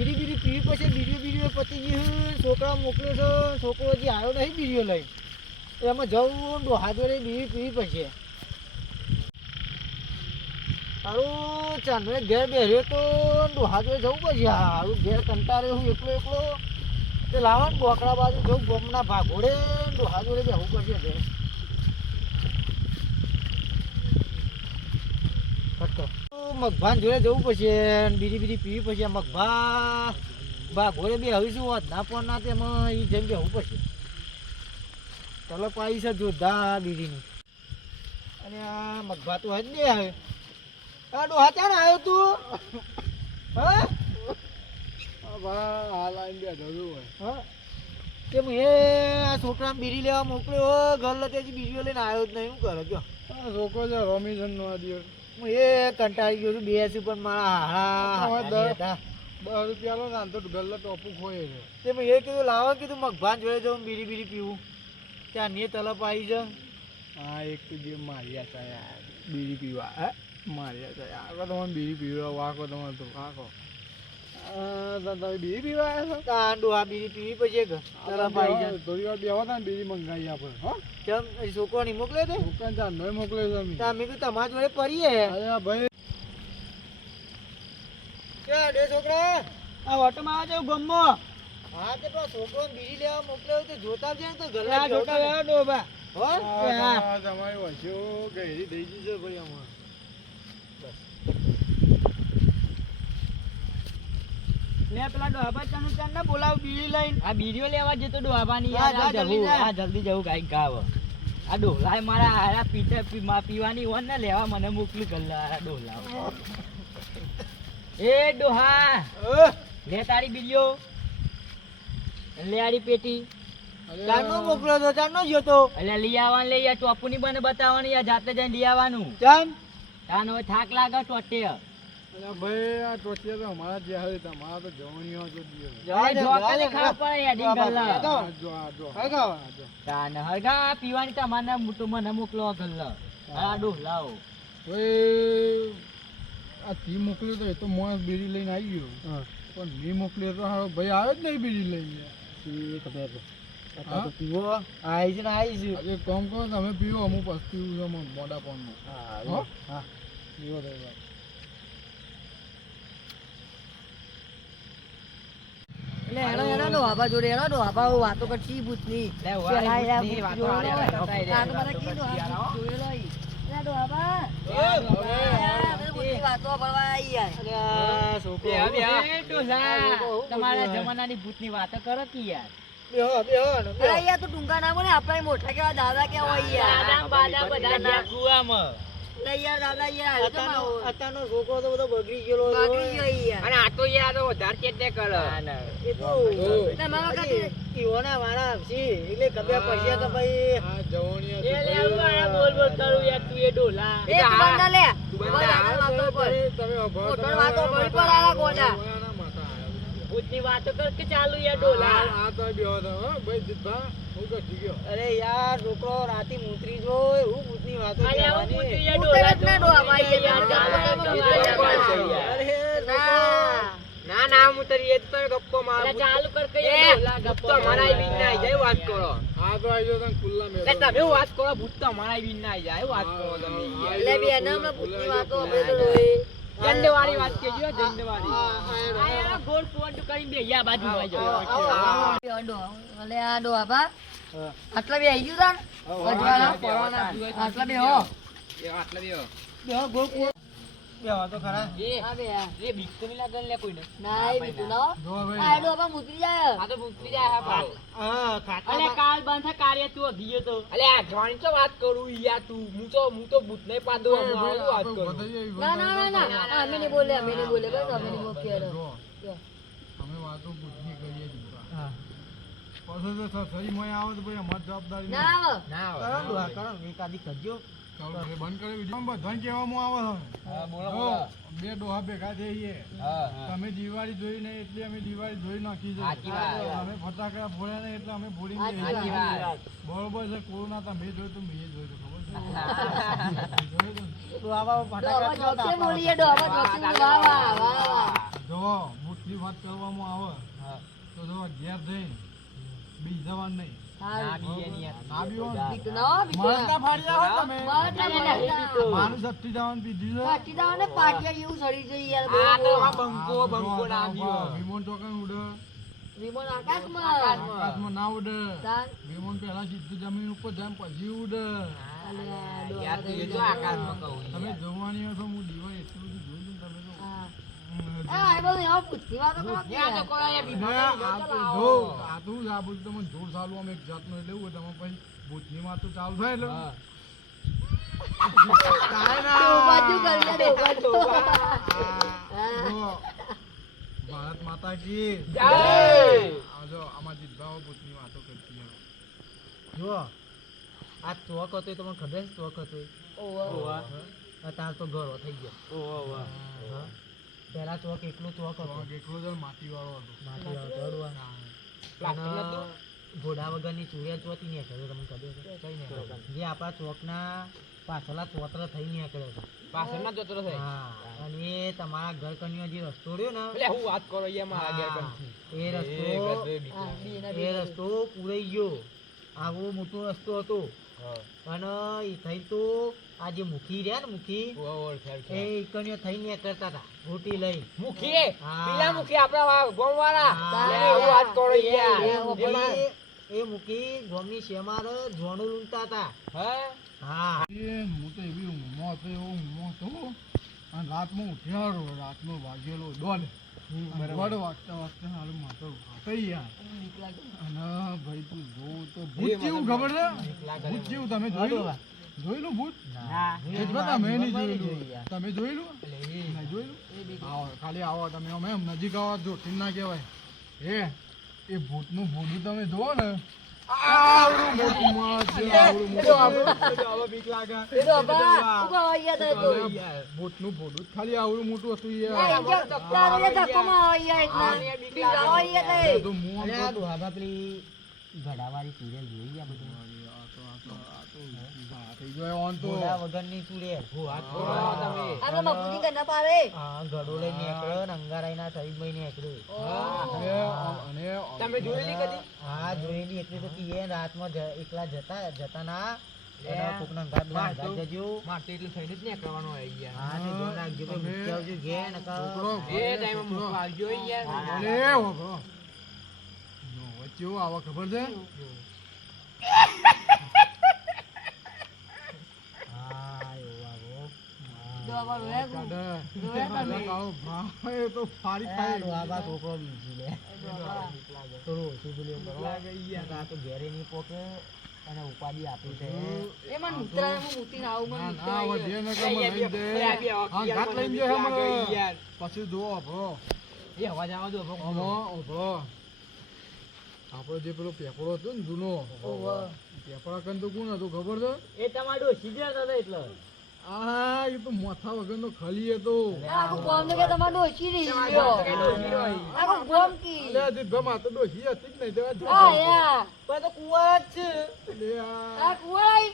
બીડી બીડી PV પછી BDO પતી ગયું છોકરા મોકલ્યો છે છોકરો હજી આવ્યો નહીં બીડીઓ લઈ એમાં જવું ડોહા જોડે બીડી પીવી પડશે હારું ચાંદને ઘેર બેહ્યો તો ડોહા જોડે જવું પડશે હારું ઘેર કંટાળ્યો હું એકલો તે લાવો ને બોકડા બાજુ જવું ગમના ભાગોડે ડોહા જોડે બેહવું પડશે ઘેર મગભાન જોડે જવું પડશે બીડી બીડી પીવી પડશે મગભા ઘોડે બે હવીશું હોત ના પણ ના તેમાં એ જેમ બેહવું પડશે ચલો પાઈ છે જોરદાર બીડીની અને આ મગભા તો હજ નહીં આવે આ ડોહા ત્યાં આવ્યો તું હા હાલ આવીને બેઠો હોય હા તેમ એ છોકરા બીડી લેવા મોકલ્યો ઘર તેજી બીડીઓ લઈને આવ્યો જ નહીં શું કરે કયો છોકરો છે રોમિઝન નો આ દિવસ હું એ કંટાળી ગયો છું બેસી પણ મારા હાડા 10 રૂપિયા લો ને તો ગલ્લો ટોપું ખોય છે તે મેં એ કીધું લાવો કીધું મગભાન જોડે જાઉં બીડી બીડી પીવું ત્યાં ને તલપ આવી છે હા એક તો જે માર્યા છે યાર બીડી પીવા હે માર્યા છે આખો તમારે બીડી પીવા વાકો તમારે તો આખો તમે બીડી પીવા આવ્યા છો કાંડો આ બીડી પીવી પછી તલપ આવી જાય થોડી વાર બેહો ને બીડી મંગાવી આપણે હો કેમ છોકરો નહીં મોકલે તે દુકાન ચાર નો મોકલે છે અમે ત્યાં મેં કીધું તમારા જોડે પડીએ અરે ભાઈ ક્યાં ડે છોકરા આ ઓટોમાં આવે છે ગમમાં હા તે પેલો છોકરો બીડી લેવા મોકલ્યો તો જોતા જાય તો ઘરે જોતા આવ્યો ડોબા હો તમારી વચ્ચે ગહેરી થઈ ગઈ છે ભાઈ આમાં લે પેલા ડોબા ચાનું ચાન ના બોલાવ બીડી લઈને આ બીડીઓ લેવા જતો ડોહાવાની યાર જલ્દી જવું ગાય ગાવ આ ડોલાય મારા હારા પીવાની હોય ને લેવા મને મોકલી ગલ્લા આ ડોલા એ ડોહા લે તારી બીડીઓ લે આડી પેટી ચાનો મોકલ્યો તો ચાનો ગયો તો એટલે લઈ આવવાનું લઈ ટોપુની બને બતાવવાની યાર જાતે જઈને લઈ આવવાનું ચાન તાનો થાક લાગે ટોટે અરે ભાઈ આ ટોચિયા તો અમારા જે હવે તમારા તો જવણીઓ જો દિયો ઢોકાને ખાવા પડે યાર ગલ્લા જો તાન હરગા પીવાની તમારે મને મોકલો ગલ્લા આ ડોલાઓ ભાઈ આ તી મોકલ્યો તો એ તો મોણસ બીડી લઈને આવી ગયો પણ મી મોકલ્યો તો હારો ભાઈ આવ્યો જ નહીં બીડી લઈને ખબર તો પીવો આઈ છે ને આઈ છે આજે કોમ કરો તમે પીવો અમુક પસ્તી છું મોડા પણ હા હા પીવો તો એટલે એનો ડોહાબા જોડે એનો ડોહાબા વાતો કરતી ભૂતની લે વાતો આડે તમારા જમાનાની ભૂતની વાતો કરો કે યાર તો ટૂંકા ના બોલે આપડા મોટા કેવા દાદા કેવા હોય યાર બાદા બધા નાખુઆમાં યાર દાદા યાર અત્યારનો છોકરો તો બધો બગડી ગયો યાર અને આ તો યાર વધારે ચેટે કરે એ તો તમારા વખતે ઈઓના વાળા છે એટલે કબ્યા પૈસા તો ભાઈ આ જવણીઓ એ લે આ બોલ કરું યાર તું એ ડોલા એ બંદા લે તમે મોટો વાતો પડી પર આલા ગોડા ભૂતની વાતો કર કે ચાલુ યાર ડોલા આ તો બેહો તો હો ભાઈ જીતભા હું તો જીગ્યો અરે યાર છોકરો રાતી મૂતરી જો હું ભૂતની વાતો અરે હું કહેવાની. પૂછ્યું યાર ડોલા ના ડોહા ભાઈ યાર અરે ના ના હું તરી એ તો ગપ્પો માર ચાલુ કર કે યાર ડોલા ગપ્પો તો મારા બિન ના જાય વાત કરો આ તો આજો તને ખુલ્લા મેં લે તમે વાત કરો ભૂત તો મારા બિન ના જાય વાત કરો તમે એટલે બે નામ ભૂતની વાતો આપણે તો રોઈ જંડવાળી વાત કેજો જંડવાળી આ ગોળ પોઈન્ટ કરીને બે યા બાજુ માં જાઓ અલે આ ડોહા બા આટલા બે આવી ગયું તાન અજવાળા પડવાના આટલા બે હો એ આટલા બે બે હો ગોળ બે હો તો ખરા આ બે એ બીક તો મિલા ગન લે કોઈને ના એ બીતું ના જો આ ભાઈ ડોહા બા મૂતરી જાય આ તો ભૂખી જાય હા ભાઈ હા ખાતા અલે કાલ બંધ થા કાર્ય તું ગયો તો અલે આ જોણી તો વાત કરું યાર તું હું તો ભૂત નહીં પાડો હું વાત કરું ના ના ના ના અમે નહીં બોલે બસ અમે નહીં બોલે અમે વાતો બુદ્ધિ કરીએ જીતભા હા પછી તો સહી મોય આવો તો ભાઈ અમારી જવાબદારી ના ના કરો ડોહા કરો એકાદી કરજો બંધ કરે વિડીયો બધાને કહેવામાં આવે છે હા બોલો જો, બે ડોહા ભેગા થઈએ તમે દિવાળી જોઈ નહીં એટલે અમે દિવાળી જોઈ નાખી છે સાચી વાત. અમે ફટાકડા ફોડ્યા નહીં એટલે અમે ફોડી સાચી વાત. બરોબર છે કોરોના તમે જોયું તો મેં જોયું ખબર છે જોયું તું? ડોહા બા જો બુદ્ધિ વાત કરવામાં આવે હા. તો જો ઘેર જઈ બી જવાનું નહીં. ના બીએ નહીં યાર. ના બીવાનું. બીક ના હો, બીક ના. મારતા ફાડી જાઓ તમે. મારતા ફાડી જાઓ. મારું ઝપટી જવાનું પીધું છે. પાટી દાવ ને પાટિયા જેવું સડી જઈ યાર. આ તો આ બહુ. બંકો ના બીયો. વિમાન ચોકન ઉડે. વિમાન આકાશમાં. આકાશમાં ના ઉડે. તાન. વિમાન પહેલા સીધું જમીન ઉપર જાય પછી ઉડે. અલ્યા, યાર તું એ જો આકાશમાં કહું તમે યાર. જોવાની હશો હું દીવા એટલું બધું જોઈ લઉં તમે તો. હા. આ એ બધું એમાં પૂછતી વાતો કરો કે યાર તો કોઈ અહીંયા ને બીમાર આ તો જો આ તો હું આ બધું તમને જોર ચાલુ આમ એક જાતનું એટલે એવું હોય તમે પછી ભૂતની વાત તો ચાલુ થાય એટલે હા. કાંઈ ના. તો બાજુ કરી દે બાજુ. જો, ભારત માતા કી જય. આ જો આમાં જીતભાવ ભૂતની વાતો કરતી હોય. જો આ ચોક હતો એ તમને ખબર છે ચોક હતો એ? ઓવા. અત્યારે તો ઘરો થઈ ગયો. ઓવા. હા. પહેલા ચોક એકલો ચોક હતો. તો એકલો જ માટી વાળો હતો. માટી વાળો તોડવા. પ્લાસ્ટર અને નતું? ઘોડા વગરની ચૂડિયા ચોથી નીકળ્યો તમને ખબર છે? કઈ નીકળ્યો? જે આપણા ચોકના પાછલા ચોતરા થઈ નીકળ્યો છે. પાછળના જોતરો થાય. હા. અને એ તમારા ઘર કન્યો જે રસ્તો રહ્યો ને એટલે હું વાત કરો યાર મારા ઘેર કંથી. એ રસ્તો હા, બીના એ રસ્તો પૂરાઈ ગયો. આવો મોટો રસ્તો હતો અને એ થઈ તો આ જે મુખી રહ્યા ને મુખી એ કન્યો થઈ નીકળતા હતા રોટી લઈ. મુખી હા. પેલા મુખી આપણા ગોમ વાળા. હા. એને હું વાત કરો યાર. એ મુખી ગોમની શેમાર જોણું લૂંટતા હતા. હા. હા. એ હું તો એવી ઊંઘમાં હતો એવો ઊંઘમાં હતો અને રાતમાં ઉઠ્યારો રાતનો વાગેલો દોઢ. અને દોઢ વાગતા વાગતા હાલ માથો ખાઈ યાર. બીક લાગે. અને ભાઈ તું જોવું તો ભૂત જેવું ખબર છે? ભૂત જેવું તમે જોયેલું? જોયેલું ભૂત? ના. એટલે તમે નહીં જોયેલું જોયેલું. યાર. તમે જોયેલું? નહીં જોયેલું? એ બીક. આવો ખાલી આવો તમે અમે એમ નજીક આવો જોઠીન ના કહેવાય. એ ભૂતનું ભૂડું તમે જોવો ને આવડું મોટું માણસ છે, આવડું મોટું. બીક લાગે. એ તો બા, ઉભા હોય યાર તો. અને ભૂતનું ભૂડું જ ખાલી આવડું મોટું હતું ના, યાર. એ જો તારો એ ધક્કોમાં હોય યાર એટલા. બીક લાગે યાર તો. અરે તો મું આમ અરે આ તો- દોહાબા પેલી ઘડાવાળી સિરિયલ જોઈ ગયા બધું. આ તો થઈ ગયો ઓન તો. ઘોડા વગરની ચૂડેલ. તમે. આપણે બાપુજી ઘરના પાડે. હા, ઘડો લઈને નીકળ્યો ને અંગારાઈના શરીરમાં નીકળ્યો. અને તમે જોયેલી કદી? હા, જોયેલી એટલી તો કીએ રાતમાં એકલા જતા ના લે. અને કોકના ઘાટ માર ઘાટ તો- જજો. માર તો એટલે થઈને જ નીકળવાનો હોય યાર. હા, તે ધ્યાન રાખજો ભાઈ, તમે- મૂકી આવજો ઘેર નકર. છોકરો એ ટાઈમે મૂકવા આવજો યાર. અરે હોભળો. નો વચ્ચે એવું આવે ખબર છે? હા, એવું આવો. જો આવા રોયા કુ. કાઢે. રોયા તમે. કાળો ભાઈ એ તો ફાડી આ ખાઈ. દોહાબા છોકરો બીજી લે. બાબા. થોડું ઓછું બોલ્યું કરો. નકર આ તો ઘેરે નહીં પોકે અને ઉપાધિ આપી છે. એ મને ઉતરાયણમાં મૂકીને આવું મને ના, ના, ઉતરાય વધે યાર. ને કે મને લઈ દે. હા, ઘાટ લઈને જાય હમણાં. યાર. પછી જો હોભળો. એ અવાજ આવવા દો ભગવાન. આમાં હોભળો. આપણો જે પેલો પેપરો હતો ને જૂનો ઓહો. પેપરા કન તો કોણ હતું ખબર છે? એ તમારો સીધા હતા એટલે. આ એ તો માથા વગરનો ખલી હતો. આખું ગામ ને કે તમારે ડોશી રહી ગયો. આખું ગામ કી. અલે આ જીતભાઈ માં તો ડોશી હતી જ નહીં તો આ હા યાર. પણ તો કુંવર જ છે. અલે આ આ કુવાઈ.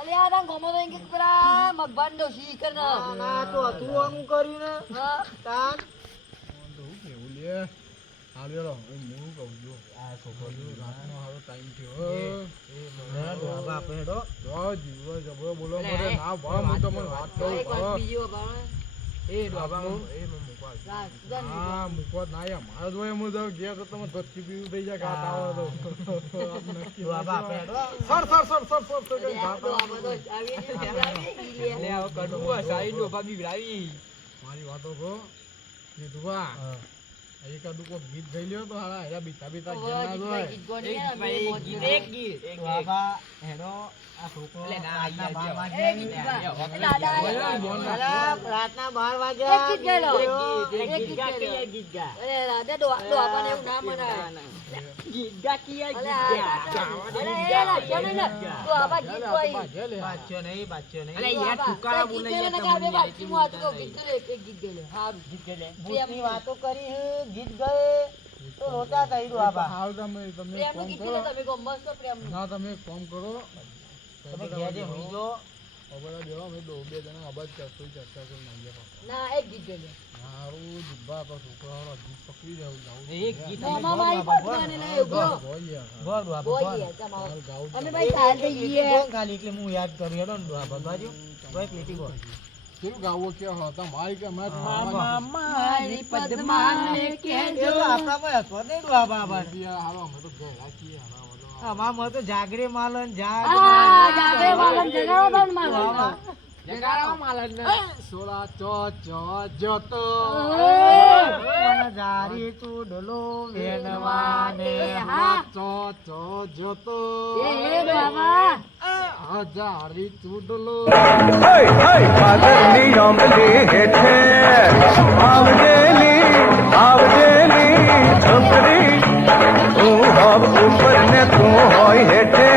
અલે આ તાન ગામમાં તો એમ કે પેલા મગબાન ડોશી કર ના. ના, તો અથડવાનું કર્યું ને. હા. તાન. તો હું કેવું લે હાલ હેલો હું કહું છું આ છોકરો રાતનો હારો ટાઈમ થયો ના, દોહાબા આપણે હેડો. જો જીવો જબરો બોલો અલે, મને ના ભાવ હું તમને વાત કહું એક વાત બીજી વાત આવે. એ બાબા એ મને મૂકવા. રાત સુધાર નહીં. હા મૂકવા ના યાર મારા જોડે હું જાઉં ગયા તો તમે ધસકી પીવું થઈ જાય ઘાટ આવે તો નક્કી દોહાબા આપણે હેડો. Sir sir sir sir sir sir અરે આ ઘાટ તો આ આવે. બધો આવી ને આવી લે. એટલે હવે કડવું હશે. સારી ડોબા બીવડાવી. મારી વાતો કહો એ દુવા હા. એકાદું કોઈ ગીત ગાઈ લ્યો તો હારા હેરા બીતા બીતા ઓહો, ઘેર ના જોય. ગીત ગોની એક યાર, ભાઈ મોજ ગીત કરે. એક ગીત. એક ગીત. દોહાબા હેડો. આ છોકરો એટલે ના, રાતના યાર, 12 યાર. વાગે એ ગીત આવી. ગા. એ દાદા ઓય, આવ્યા. બોલ. અલા, રાતના 12 વાગ્યા. એક ગીત ગાઈ લો. એક એક ગીત ગીત ગા ગાઈ લો. કે ગીત ગા. અરે રાધે ડોહાપાને એવું ના મનાય. ગીત ગા કે અલે ગીત આ ગા. દાદા. અરે એ લાગ્યો ને ને. ડોહાપા ગીત ગાઈ. બાજે લે. બાચ્યો નહીં, બાચ્યો નહીં. અલે યાર તુકારા બોલે યાર તમને યાર એટલી ગીત ગાઈ લો, એક ગીત ગાઈ લો. હારું. ગીત ગા લે. ભૂતની વાતો કરી હે, ગીત ગયે તો રોતા થઈ દોહાબા. હાલ તમે તમે પ્રેમનું કોમ ગીત કરો ગાઈ લો તમે ગમત છો પ્રેમનું. ના તમે એક કામ કરો તમે ઘેર જે હોઈ જો હવે દેવા મેં બે જણા અબાજ કરતો ચર્ચા કરી નાખીએ પાછા. ના એક ગીત ગયો મારું જીબ્બા તો છોકરાઓનો જીભ પકડી જાવ જાવું એક ગીત મામા મારી પટવાને લઈ ઉભો બોલ ડોહા બોય ભગવાન. યાર તમારો ગાવું અમે ભાઈ સાલ થઈ ગઈએ બોલ ખાલી એટલે હું યાદ કરું હેડો ને ડોહા ભગવાજો. બોલ એક લીટી બોલ. કેવું ગાવું કે હતા મારી કે મેં મારી પદ્માને એ કહેજો તો આપણામાં હતો જ નહીં ડોહા બાબા. હાલો અમે તો ઘેરા છીએ હાલો અમારમાં તો જાગરે માલન જાગ આ જાગે વાલમ જગાડો તો ને મારો સોળા ચો જતો જારી ચૂડલો વેનવાને હા ચો જતો એ બાબા હજારી ચૂડલો પાદરની આંબલી હેઠે આવજેલી છોકરી તું હોવ ઉપર ને તું હોય હેઠે